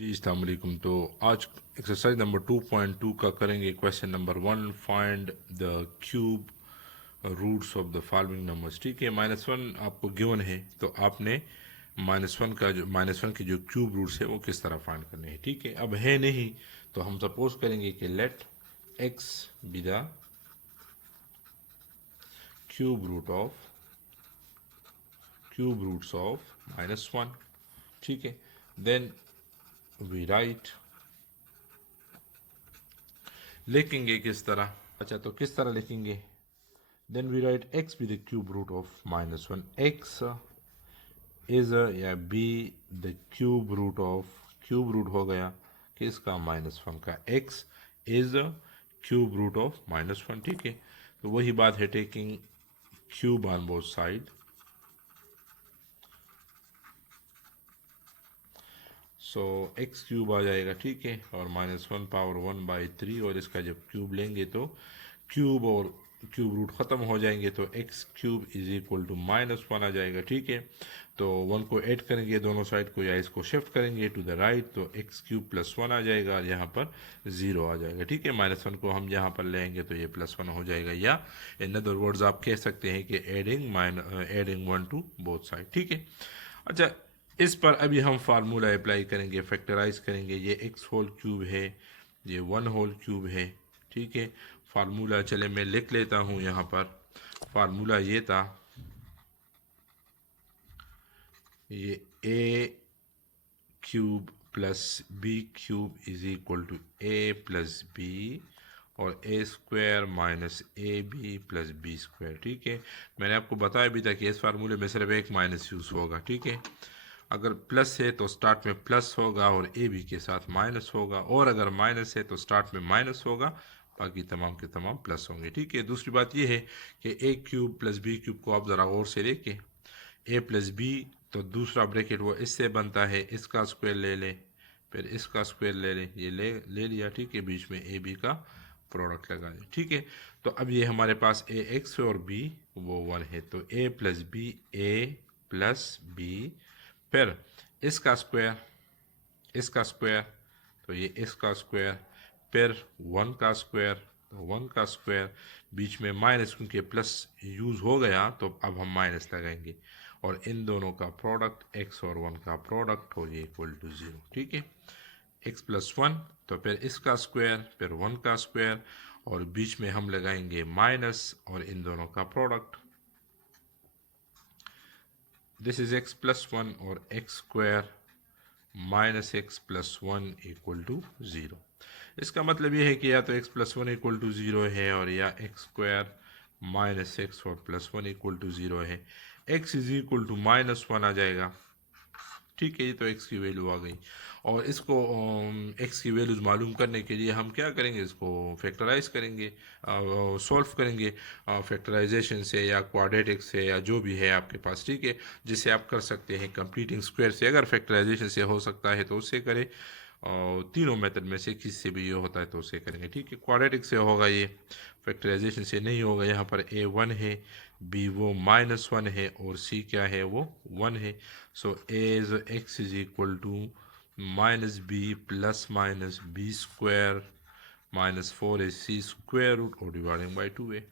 जी अस्सलाम वालेकुम। तो आज एक्सरसाइज नंबर 2.2 का करेंगे। Question number 1, find the cube roots of the following numbers. ठीक है, -1 आपको गिवन है, तो आपने -1 के जो क्यूब रूट्स है वो किस तरह फाइंड करने हैं। ठीक है, अब है नहीं तो हम सपोज करेंगे कि let X be the cube roots of -1। ठीक है, देन वी राइट, लिखेंगे किस तरह। अच्छा, तो किस तरह लिखेंगे? Then we write x be the cube root of -1. X is या b the cube root हो गया किसका? -1 का। x is cube root of -1। ठीक है, तो वही बात है, taking cube on both side. So x cube आ जाएगा। ठीक है, और -1 पावर 1/3, और इसका जब क्यूब लेंगे तो क्यूब और क्यूब रूट ख़त्म हो जाएंगे, तो X cube is equal to -1 आ जाएगा। ठीक है, तो 1 को ऐड करेंगे दोनों साइड को, या इसको शिफ्ट करेंगे टू द राइट, तो एक्स क्यूब +1 आ जाएगा और यहाँ पर 0 आ जाएगा। ठीक है, -1 को हम यहाँ पर लेंगे तो ये +1 हो जाएगा, या इन अदर वर्ड्स आप कह सकते हैं कि एडिंग 1 टू बोथ साइड। ठीक है, अच्छा, इस पर अभी हम फार्मूला अप्लाई करेंगे, फैक्टराइज करेंगे। ये एक्स होल क्यूब है, ये 1 होल क्यूब है। ठीक है, फार्मूला चले मैं लिख लेता हूँ यहाँ पर। फार्मूला ये था, ये a cube plus B cube is equal to a plus b, और a square minus a b plus b square. ठीक है, मैंने आपको बताया भी था कि इस फार्मूले में सिर्फ एक माइनस यूज़ होगा। ठीक है, अगर प्लस है तो स्टार्ट में प्लस होगा और ए बी के साथ माइनस होगा, और अगर माइनस है तो स्टार्ट में माइनस होगा, बाकी तमाम के तमाम प्लस होंगे। ठीक है, दूसरी बात यह है कि ए क्यूब प्लस बी क्यूब को आप ज़रा गौर से देखें। ए प्लस बी, तो दूसरा ब्रैकेट वो इससे बनता है, इसका स्क्वायर ले लें, फिर इसका स्क्वायर ले लें, ये ले लिया। ठीक है, बीच में ए बी का प्रोडक्ट लगा दें। ठीक है, तो अब ये हमारे पास ए एक्स और बी वो 1 है, तो ए प्लस बी, ए प्लस बी, फिर इसका स्क्वायर, तो ये इसका स्क्वायर, फिर 1 का स्क्वायर, तो 1 का स्क्वायर, बीच में माइनस क्योंकि प्लस यूज़ हो गया तो अब हम माइनस लगाएंगे, और इन दोनों का प्रोडक्ट x और 1 का प्रोडक्ट हो ये इक्वल टू 0। ठीक है, x प्लस 1, तो फिर इसका स्क्वायर, फिर 1 का स्क्वायर, और बीच में हम लगाएंगे माइनस और इन दोनों का product. This is x plus 1 और x square minus X plus 1 equal to 0। इसका मतलब ये है कि या तो x प्लस 1 इक्वल टू 0 है, और या एक्स स्क्वायर माइनस एक्स और प्लस 1 इक्वल टू 0 है। x इज इक्वल टू -1 आ जाएगा। ठीक है, ये तो x की वैल्यू आ गई, और इसको x की वैल्यूज़ मालूम करने के लिए हम क्या करेंगे, इसको फैक्टराइज करेंगे, सॉल्व करेंगे फैक्टराइजेशन से या क्वाड्रेटिक से या जो भी है आपके पास। ठीक है, जिसे आप कर सकते हैं कंप्लीटिंग स्क्वायर से, अगर फैक्टराइजेशन से हो सकता है तो उससे करें, और तीनों मेथड में से किसी से भी ये होता है तो उसे करेंगे। ठीक है, क्वाड्रेटिक से होगा, ये फैक्टराइजेशन से नहीं होगा। यहाँ पर a 1 है, b वो -1 है, और c क्या है, वो 1 है। So a is x is equal to -b plus minus b square -4 है c स्क्वायर रूट, और डिवाइडिंग बाई 2 है।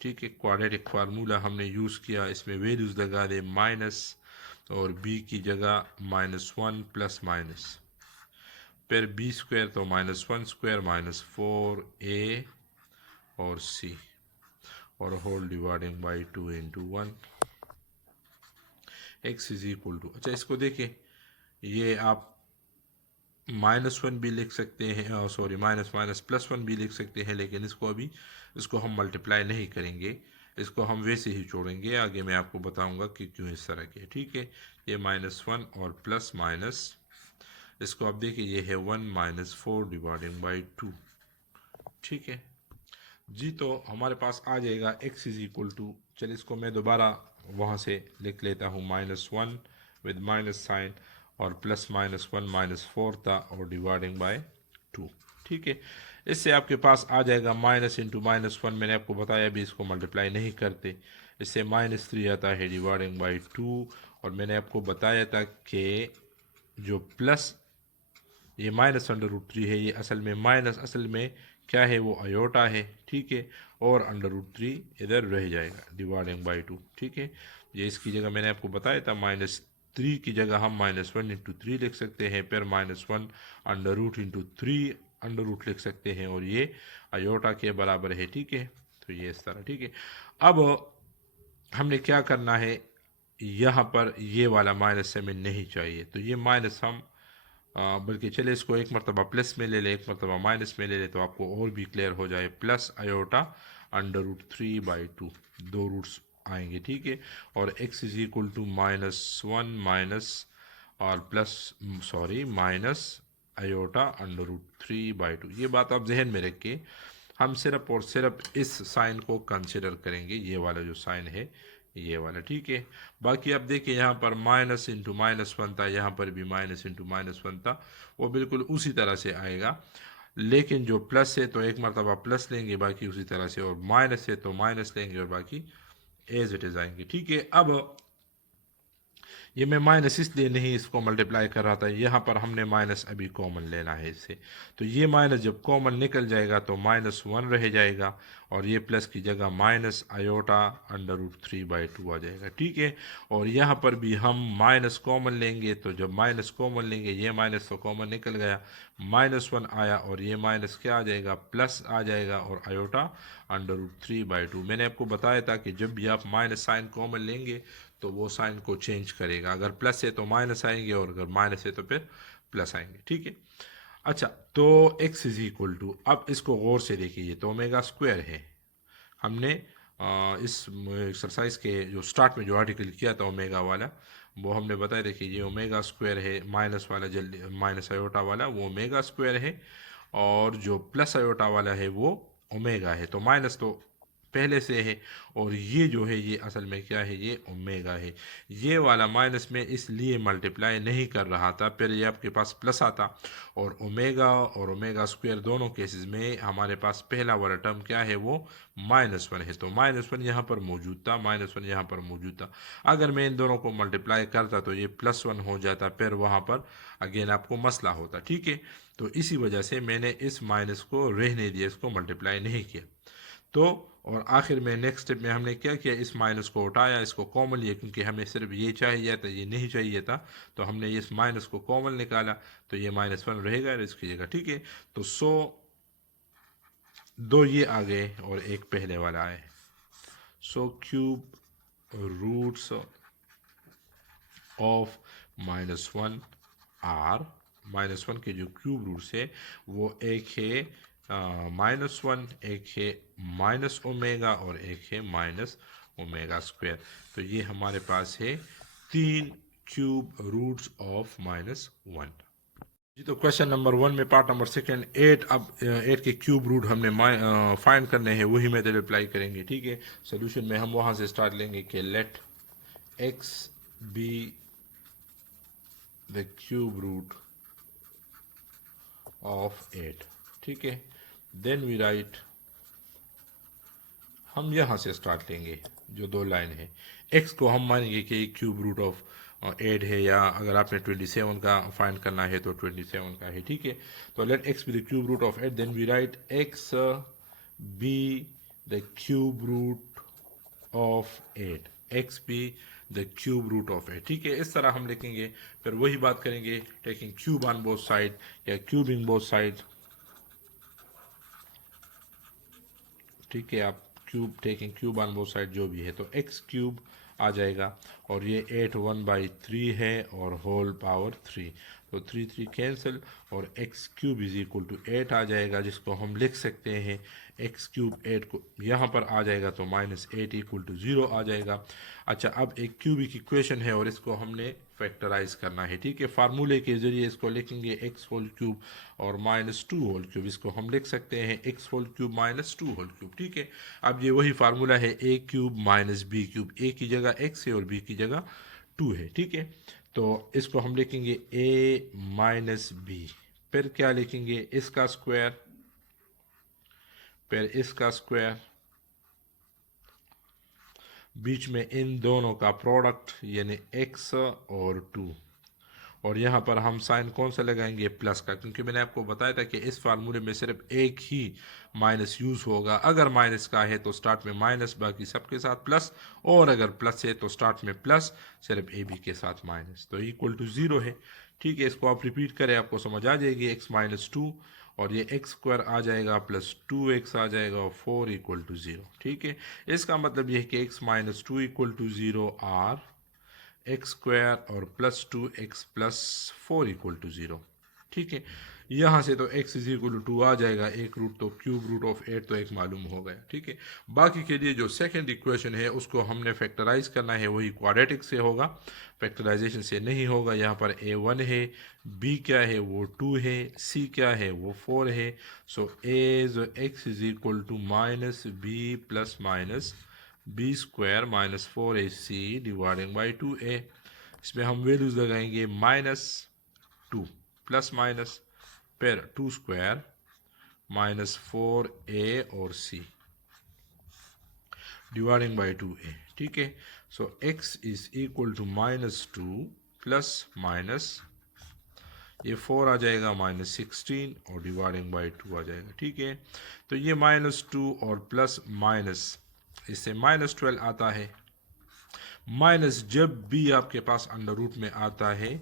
ठीक है, क्वाड्रेटिक फार्मूला हमने यूज़ किया, इसमें वैल्यूज़ लगा दे माइनस, और b की जगह -1 प्लस माइनस, फिर बी स्क्वायर, तो -1 स्क्वायर -4a और c, और whole dividing by 2 into 1, X is equal to. अच्छा, इसको देखें, ये आप -1 भी लिख सकते हैं, सॉरी माइनस माइनस +1 भी लिख सकते हैं, लेकिन इसको हम मल्टीप्लाई नहीं करेंगे, इसको हम वैसे ही छोड़ेंगे। आगे मैं आपको बताऊंगा कि क्यों इस तरह के। ठीक है, ये -1 और प्लस माइनस, इसको आप देखिए, ये है 1 -4 डिवाइडिंग बाई 2। ठीक है जी, तो हमारे पास आ जाएगा x इज इक्वल टू, चलिए इसको मैं दोबारा वहाँ से लिख लेता हूँ, -1 विद माइनस साइन, और प्लस -1 -4 था, और डिवाइडिंग बाय 2। ठीक है, इससे आपके पास आ जाएगा माइनस इंटू -1, मैंने आपको बताया भी इसको मल्टीप्लाई नहीं करते, इससे -3 आता है डिवाइडिंग बाई 2, और मैंने आपको बताया था कि जो प्लस ये माइनस अंडर रूट 3 है, ये असल में माइनस असल में क्या है, वो आयोटा है, ठीक है, और अंडर रूट 3 इधर रह जाएगा डिवाइडिंग बाई 2, ठीक है। ये इसकी जगह मैंने आपको बताया था -3 की जगह हम -1 इंटू 3 लिख सकते हैं, फिर -1 under root into 3 under root लिख सकते हैं, और ये आयोटा के बराबर है, ठीक है। तो ये इस तरह, ठीक है। अब हमने क्या करना है, यहाँ पर ये वाला माइनस हमें नहीं चाहिए, तो ये माइनस हम बल्कि चले इसको एक मरतबा प्लस में ले ले, एक मरतबा माइनस में ले ले, तो आपको और भी क्लियर हो जाए। प्लस आयोटा अंडर रूट 3/2, दो रूट्स आएंगे, ठीक है। और x is equal to -1 minus और plus sorry minus iota under root 3/2। ये बात आप जहन में रख के हम सिर्फ और सिर्फ इस साइन को कंसिडर करेंगे, ये वाला जो साइन है ये वाला, ठीक है। बाकी आप देखिए यहाँ पर माइनस इंटू -1 था, यहाँ पर भी माइनस इंटू -1 था, वो बिल्कुल उसी तरह से आएगा। लेकिन जो प्लस है तो एक मरतबा प्लस लेंगे, बाकी उसी तरह से, और माइनस है तो माइनस लेंगे, और बाकी एज इट इज आएंगे, ठीक है। अब ये मैं माइनस इसलिए नहीं इसको मल्टीप्लाई कर रहा था, यहाँ पर हमने माइनस अभी कॉमन लेना है इससे, तो ये माइनस जब कॉमन निकल जाएगा तो -1 रह जाएगा, और ये प्लस की जगह माइनस आयोटा अंडर रूट 3/2 आ जाएगा, ठीक है। और यहाँ पर भी हम माइनस कॉमन लेंगे, तो जब माइनस कॉमन लेंगे ये माइनस तो कॉमन निकल गया, -1 आया, और ये माइनस क्या आ जाएगा, प्लस आ जाएगा, और आयोटा अंडर रूट 3/2। मैंने आपको बताया था कि जब भी आप माइनस साइन कॉमन लेंगे तो वो साइन को चेंज करेगा, अगर प्लस है तो माइनस आएंगे, और अगर माइनस है तो फिर प्लस आएंगे, ठीक है। अच्छा, तो x इज इक्वल टू, अब इसको गौर से देखिए, ये तो ओमेगा स्क्वायर है। हमने इस एक्सरसाइज के जो स्टार्ट में जो आर्टिकल किया था ओमेगा वाला, वो हमने बताया, देखिए ये ओमेगा स्क्वायर है, माइनस वाला जल्दी माइनस आयोटा वाला वो ओमेगा स्क्वायर है, और जो प्लस आयोटा वाला है वो ओमेगा है। तो माइनस तो पहले से है, और ये जो है ये असल में क्या है, ये ओमेगा है। ये वाला माइनस में इसलिए मल्टीप्लाई नहीं कर रहा था, फिर ये आपके पास प्लस आता, और ओमेगा स्क्वायर दोनों केसेस में हमारे पास पहला वाला टर्म क्या है, वो -1 है, तो -1 यहाँ पर मौजूद था, -1 यहाँ पर मौजूद था। अगर मैं इन दोनों को मल्टीप्लाई करता तो ये +1 हो जाता, फिर वहाँ पर अगेन आपको मसला होता, ठीक है। तो इसी वजह से मैंने इस माइनस को रहने दिया, इसको मल्टीप्लाई नहीं किया। तो और आखिर में नेक्स्ट स्टेप में हमने क्या किया, इस माइनस को उठाया, इसको कॉमन लिया, क्योंकि हमें सिर्फ ये चाहिए था, ये नहीं चाहिए था, तो हमने इस माइनस को कॉमन निकाला, तो ये -1 रहेगा इसकी जगह, ठीक है। तो 2 ये आ गए और एक पहले वाला आए, क्यूब रूट्स ऑफ -1 आर, -1 के जो क्यूब रूट्स है वो एक है -1, एक है माइनस ओमेगा, और एक है माइनस ओमेगा स्क्वायर। तो ये हमारे पास है 3 क्यूब रूट्स ऑफ -1। जी, तो क्वेश्चन नंबर 1 में पार्ट नंबर सेकेंड 8, अब 8 के क्यूब रूट हमने फाइंड करने हैं, वही मेथड अप्लाई करेंगे, ठीक है। सोल्यूशन में हम वहाँ से स्टार्ट लेंगे कि let x be the cube root of 8, ठीक है। देन वी राइट, हम यहाँ से स्टार्ट लेंगे, जो 2 लाइन है, x को हम मानेंगे कि क्यूब रूट ऑफ 8 है, या अगर आपने 27 का फाइंड करना है तो 27 का है, ठीक है। तो let x be the cube root of 8, then we write x be the cube root of 8, x be the cube root of 8, ठीक है। इस तरह हम लिखेंगे, फिर वही बात करेंगे, taking cube on both side या क्यूबिंग बोथ साइड, ठीक है। आप cube taking cube on both side जो भी है, तो x क्यूब आ जाएगा, और ये 8 1/3 है, और होल पावर 3, तो 3 3 कैंसिल, और x cube is equal to 8 आ जाएगा, जिसको हम लिख सकते हैं x क्यूब 8 को यहाँ पर आ जाएगा, तो -8 इक्वल टू 0 आ जाएगा। अच्छा, अब एक क्यूबिक इक्वेशन है और इसको हमने फैक्टराइज करना है, ठीक है। फार्मूले के जरिए इसको लिखेंगे x होल क्यूब और -2 होल क्यूब, इसको हम लिख सकते हैं x whole cube -2 whole cube, ठीक है। अब ये वही फार्मूला है a cube minus B cube, a की जगह x है और b की जगह 2 है, ठीक है। तो इसको हम लिखेंगे a माइनस बी, फिर क्या लिखेंगे, इसका स्क्वायर, फिर इसका स्क्वायर, बीच में इन दोनों का प्रोडक्ट यानी x और 2, और यहाँ पर हम साइन कौन सा लगाएंगे, प्लस का, क्योंकि मैंने आपको बताया था कि इस फार्मूले में सिर्फ एक ही माइनस यूज़ होगा। अगर माइनस का है तो स्टार्ट में माइनस, बाकी सबके साथ प्लस, और अगर प्लस है तो स्टार्ट में प्लस, सिर्फ ए बी के साथ माइनस, तो इक्वल टू ज़ीरो है। ठीक है, इसको आप रिपीट करें, आपको समझ आ जाएगी। एक्स माइनस टू और ये एक्स स्क्वायर आ जाएगा प्लस 2x आ जाएगा और 4 इक्वल टू ज़ीरो। ठीक है, इसका मतलब ये है कि x minus two equal to zero or x square और प्लस 2x प्लस 4 इक्वल टू ज़ीरो। ठीक है, यहाँ से तो x इज इक्वल टू आ जाएगा, एक रूट तो क्यूब रूट ऑफ 8 तो एक मालूम हो गया। ठीक है, बाकी के लिए जो सेकंड इक्वेशन है उसको हमने फैक्टराइज करना है, वही क्वाड्रेटिक से होगा, फैक्टराइजेशन से नहीं होगा। यहाँ पर a1 है, b क्या है वो 2 है, c क्या है वो 4 है। सो a जो x is equal to minus B plus minus B square minus 4ac dividing by 2a। इसमें हम वैल्यूज लगाएंगे माइनस 2 प्लस माइनस फिर 2 स्क्वायर माइनस 4a और c डिवाइडिंग बाई 2a। ठीक है, so x is equal to minus 2 plus minus ये 4 आ जाएगा minus 16 और डिवाइडिंग बाई 2 आ जाएगा। ठीक है, तो ये माइनस 2 और प्लस माइनस इससे माइनस 12 आता है। माइनस जब भी आपके पास अंडर रूट में आता है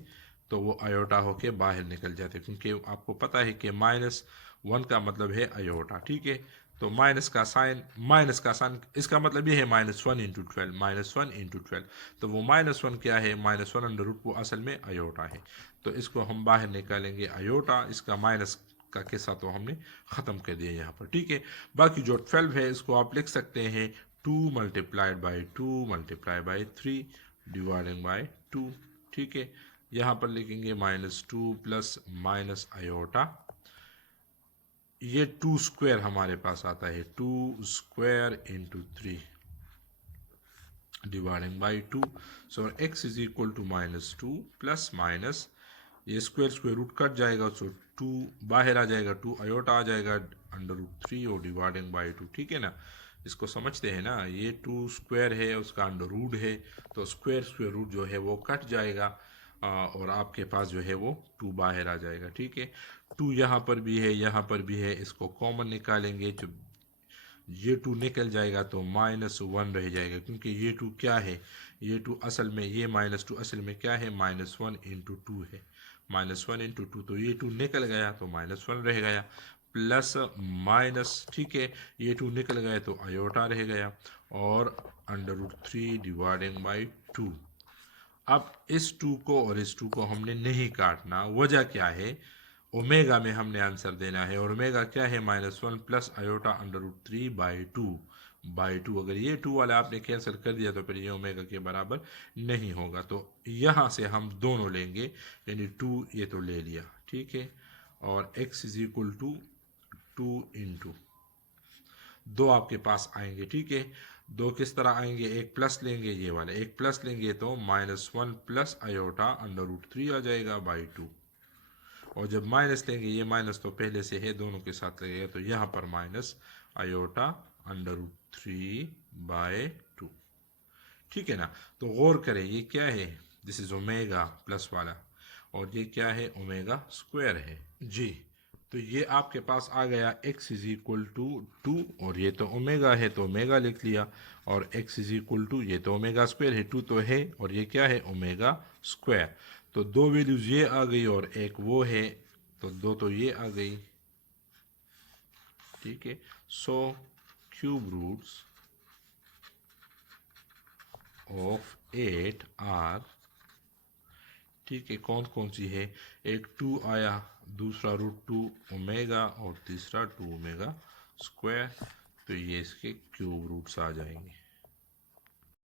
तो वो आयोटा होके बाहर निकल जाते हैं, क्योंकि आपको पता है कि माइनस 1 का मतलब है आयोटा। ठीक है, तो माइनस का साइन इसका मतलब ये है माइनस 1 इंटू 12, माइनस 1 इंटू 12। तो वो माइनस 1 क्या है, माइनस 1 अंडर रूट वो असल में आयोटा है। तो इसको हम बाहर निकालेंगे आयोटा, इसका माइनस का किस्सा तो हमने ख़त्म कर दिया यहाँ पर। ठीक है, बाकी जो 12 है इसको आप लिख सकते हैं 2 multiplied by 2 multiply by 3 dividing by 2। ठीक है, यहाँ पर लिखेंगे माइनस 2 प्लस माइनस आयोटा, ये 2 स्क्वायर हमारे पास आता है 2 square into 3 dividing by 2। So X is equal to minus 2 plus minus ये स्क्वायर स्क्वायर रूट कट जाएगा, सो 2 बाहर आ जाएगा, 2 आयोटा आ जाएगा अंडर रूट 3 और डिवाइडिंग बाई 2। ठीक है ना, इसको समझते हैं ना, ये 2 स्क्वायर है उसका अंडर रूट है, तो स्क्वायर स्क्वायर रूट जो है वो कट जाएगा और आपके पास जो है वो 2 बाहर आ जाएगा। ठीक है, 2 यहाँ पर भी है यहाँ पर भी है, इसको कॉमन निकालेंगे, जो ये 2 निकल जाएगा तो माइनस 1 रह जाएगा, क्योंकि ये 2 क्या है, ये 2 असल में ये माइनस 2 असल में क्या है, माइनस 1 इंटू 2 है, माइनस 1 इंटू 2, तो ये 2 निकल गया तो माइनस 1 रह गया प्लस माइनस। ठीक है, ये 2 निकल गया तो आयोटा रह गया और अंडर रूट 3 डिवाइडिंग बाई 2। अब इस 2 को और इस 2 को हमने नहीं काटना, वजह क्या है, ओमेगा में हमने आंसर देना है, और ओमेगा क्या है, minus 1 plus iota under root 3 by two. अगर ये 2 वाला आपने कैंसिल कर दिया तो फिर ये ओमेगा के बराबर नहीं होगा, तो यहाँ से हम दोनों लेंगे, यानी 2 ये तो ले लिया। ठीक है, और x is equal to 2 into 2 आपके पास आएंगे। ठीक है, 2 किस तरह आएंगे, एक प्लस लेंगे, ये वाले एक प्लस लेंगे तो minus 1 plus iota under root 3 आ जाएगा बाई 2, और जब माइनस लेंगे, ये माइनस तो पहले से है दोनों के साथ लगेगा, तो यहाँ पर minus iota under root 3 by 2। ठीक है ना, तो गौर करें ये क्या है, दिस इज ओमेगा प्लस वाला, और ये क्या है, ओमेगा स्क्वायर है जी। तो ये आपके पास आ गया x इज इक्वल टू 2, और ये तो ओमेगा है तो ओमेगा लिख लिया, और x इज इक्वल टू ये तो ओमेगा स्क्वायर है, 2 तो है और ये क्या है, ओमेगा स्क्वायर। तो 2 वैल्यूज ये आ गई और एक वो है, तो 2 तो ये आ गई। ठीक है, so cube roots of 8 are, ठीक है, कौन कौन सी है, एक 2 आया, दूसरा रूट 2 ओमेगा और तीसरा 2 ओमेगा स्क्वायर, तो ये इसके क्यूब रूट्स आ जाएंगे।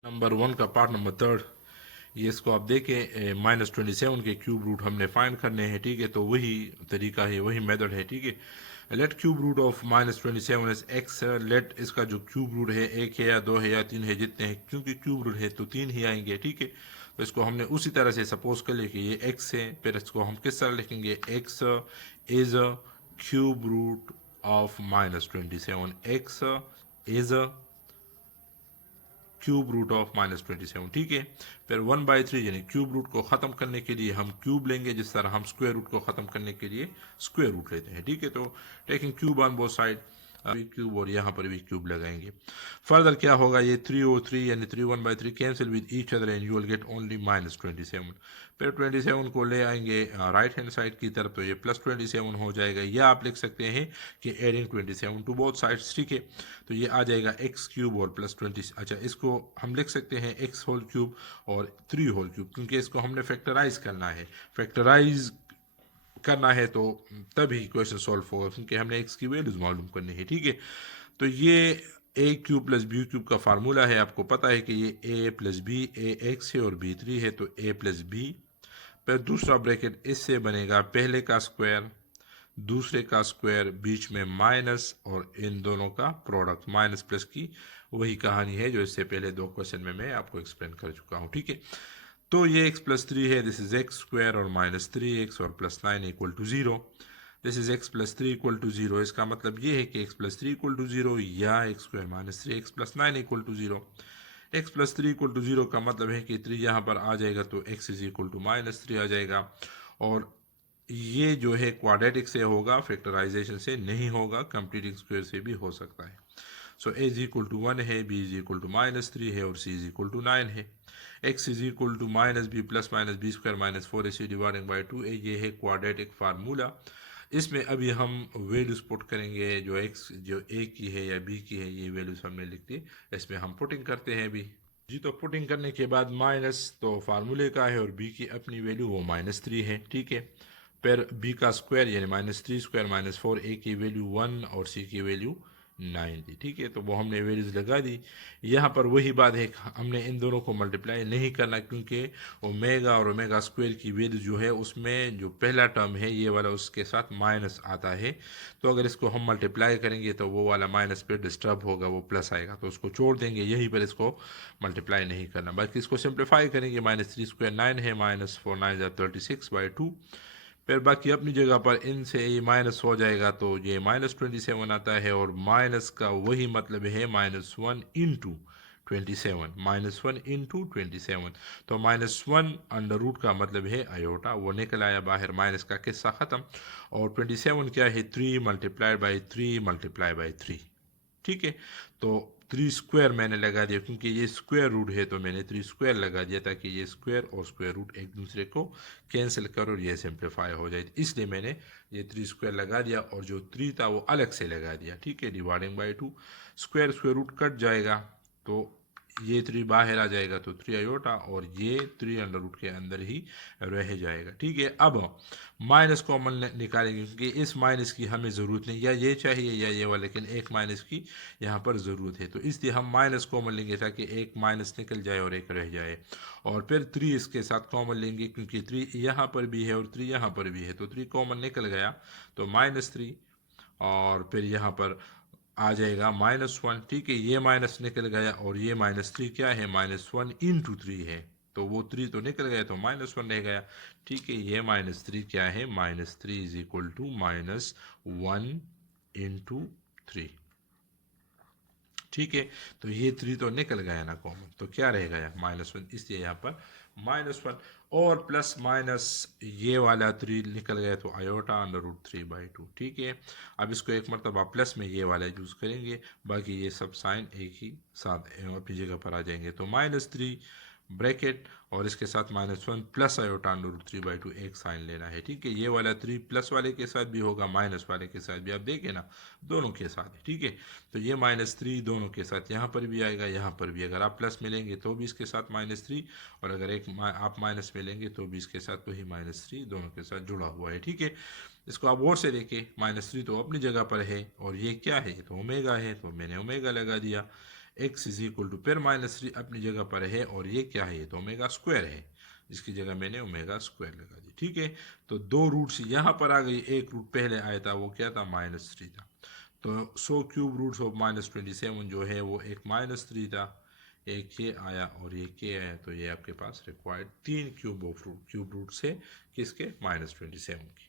नंबर 1 का पार्ट नंबर 3, ये इसको आप देखें, माइनस 27 के क्यूब रूट हमने फाइंड करने हैं। ठीक है, तो वही तरीका है, वही मेथड है। ठीक है, let cube root of minus 27 as X, let इसका जो क्यूब रूट है 1 है या 2 है या 3 है, जितने हैं, क्योंकि क्यूब रूट है तो 3 ही आएंगे। ठीक है, तो इसको हमने उसी तरह से सपोज कर लिया कि ये x है, फिर इसको हम किस तरह लिखेंगे, x is cube root of minus 27, x is cube root of -27, ठीक है। फिर 1/3 यानी क्यूब रूट को ख़त्म करने के लिए हम क्यूब लेंगे, जिस तरह हम स्क्वायर रूट को ख़त्म करने के लिए स्क्वायर रूट लेते हैं, ठीक है। तो taking cube on both side, cube और यहाँ पर भी क्यूब लगाएंगे। फर्दर क्या होगा, ये 3 और 3 यानी 3 1/3 cancel with each other and you will get only -27। फिर 27 को ले आएंगे राइट हैंड साइड की तरफ, तो ये +27 हो जाएगा, या आप लिख सकते हैं कि एडिंग 27 टू बोथ साइड्स, ठीक है। तो ये आ जाएगा x क्यूब और +20। अच्छा, इसको हम लिख सकते हैं x होल क्यूब और 3 होल क्यूब, क्योंकि इसको हमने फैक्टराइज करना है। फैक्टराइज करना है तो तभी क्वेश्चन सॉल्व होगा, क्योंकि हमने x की वैल्यूज मालूम करनी है, ठीक है। तो ये a cube plus B cube का फार्मूला है, आपको पता है कि ये a plus B, a x है और b 3 है, तो a प्लस बी। फिर दूसरा ब्रैकेट इससे बनेगा पहले का स्क्वायर, दूसरे का स्क्वायर, बीच में माइनस, और इन दोनों का प्रोडक्ट, माइनस प्लस की वही कहानी है जो इससे पहले 2 क्वेश्चन में मैं आपको एक्सप्लेन कर चुका हूँ, ठीक है। तो ये x प्लस 3 है, दिस इज एक्स स्क्वायर और -3x और +9 equal to 0। This is x plus 3 equal to 0। इसका मतलब ये है कि x प्लस 3 इक्वल टू 0 या x square -3x + 9 equal to 0। x plus 3 equal to 0 का मतलब है कि 3 यहाँ पर आ जाएगा, तो x इज इक्वल टू -3 आ जाएगा। और ये जो है क्वाड्रेटिक से होगा, फैक्टराइजेशन से नहीं होगा, कंप्लीटिंग स्क्वायर से भी हो सकता है। So a is equal to 1 है, b इज इक्वल टू -3 है और c इज इक्वल टू 9 है। x is equal to -b plus -b square -4ac dividing by 2a, ये है क्वाड्रेटिक फार्मूला। इसमें अभी हम वैल्यूज पुट करेंगे, जो x जो a की है या b की है, ये वैल्यूज हमने लिख दी, इसमें हम पुटिंग करते हैं अभी जी। तो पुटिंग करने के बाद माइनस तो फार्मूले का है और b की अपनी वैल्यू वो -3 है, ठीक है। फिर b का स्क्वायर यानी -3 स्क्वायर -4, a की वैल्यू 1 और c की वैल्यू 9 थी, ठीक है। तो वो हमने वैल्यूज लगा दी। यहाँ पर वही बात है, हमने इन दोनों को मल्टीप्लाई नहीं करना, क्योंकि ओमेगा और ओमेगा स्क्वायर की वैल्यू जो है उसमें जो पहला टर्म है ये वाला, उसके साथ माइनस आता है। तो अगर इसको हम मल्टीप्लाई करेंगे तो वो वाला माइनस पे डिस्टर्ब होगा, वो प्लस आएगा, तो उसको छोड़ देंगे, यहीं पर इसको मल्टीप्लाई नहीं करना। बाकी इसको सिंप्लीफाई करेंगे, -3 स्क्वायर 9 है, -4 9 36/2। फिर बाकी अपनी जगह पर इनसे ये माइनस हो जाएगा, तो ये -27 आता है, और माइनस का वही मतलब है -1 इंटू 27, -1 इंटू 27। तो -1 अंडर रूट का मतलब है आयोटा, वो निकल आया बाहर, माइनस का किस्सा ख़त्म। और 27 क्या है, 3 मल्टीप्लाइड बाई 3 मल्टीप्लाई बाई 3, ठीक है। तो 3 स्क्वायर मैंने लगा दिया, क्योंकि ये स्क्वायर रूट है, तो मैंने 3 स्क्वायर लगा दिया ताकि ये स्क्वायर और स्क्वायर रूट एक दूसरे को कैंसिल कर और ये सिंप्लीफाई हो जाए, इसलिए मैंने ये 3 स्क्वायर लगा दिया, और जो 3 था वो अलग से लगा दिया, ठीक है। Dividing by 2, square square root cut जाएगा, तो ये 3 बाहर आ जाएगा, तो 3 आयोटा, और ये 3 अंडर रूट के अंदर ही रह जाएगा, ठीक है। अब माइनस कॉमन निकालेंगे, क्योंकि इस माइनस की हमें ज़रूरत नहीं, या ये चाहिए या ये वाला, लेकिन एक माइनस की यहाँ पर ज़रूरत है, तो इसलिए हम माइनस कॉमन लेंगे ताकि एक माइनस निकल जाए और एक रह जाए। और फिर 3 इसके साथ कॉमन लेंगे, क्योंकि 3 यहाँ पर भी है और 3 यहाँ पर भी है, तो 3 कॉमन निकल गया, तो -3। और फिर यहाँ पर आ जाएगा -1, ठीक है। ये माइनस निकल गया, और ये -3 क्या है, -1 इंटू 3 है, तो वो 3 तो निकल गया, तो -1 रह गया, ठीक है। ये -3 क्या है, -3 इज इक्वल टू -1 इंटू 3, ठीक है। तो ये 3 तो निकल गया ना कॉमन, तो क्या रह गया, -1, इसलिए यहाँ पर -1। और प्लस माइनस ये वाला 3 निकल गया, तो आयोटा अंडर रूट 3/2, ठीक है। अब इसको एक मरतबा प्लस में ये वाला यूज़ करेंगे, बाकी ये सब साइन एक ही साथ अपनी जगह पर आ जाएंगे, तो -3 ब्रैकेट और इसके साथ -1 प्लस आयोटा अंडर रूट 3/2, एक साइन लेना है, ठीक है। ये वाला 3 प्लस वाले के साथ भी होगा, माइनस वाले के साथ भी, आप देखें ना, दोनों के साथ, ठीक है। तो ये -3 दोनों के साथ यहाँ पर भी आएगा, यहाँ पर भी, अगर आप प्लस में लेंगे तो भी इसके साथ -3, और अगर एक आप माइनस में लेंगे तो भी इसके साथ वही -3 दोनों के साथ जुड़ा हुआ है, ठीक है। इसको आप गौर से देखें, -3 तो अपनी जगह पर है, और ये क्या है, तो ओमेगा है, तो मैंने ओमेगा लगा दिया। x इज इक्वल टू, फिर -3 अपनी जगह पर है, और ये क्या है, ये तो ओमेगा स्क्वायर है, इसकी जगह मैंने ओमेगा स्क्वायर लगा दी, ठीक है। तो 2 रूट्स यहाँ पर आ गई, एक रूट पहले आया था, वो क्या था, -3 था। तो 100 क्यूब रूट्स ऑफ -27 जो है वो एक -3 था, एक ये आया और ये के आया, तो ये आपके पास रिक्वायर्ड 3 क्यूब रूट्स है, किसके, -27 की।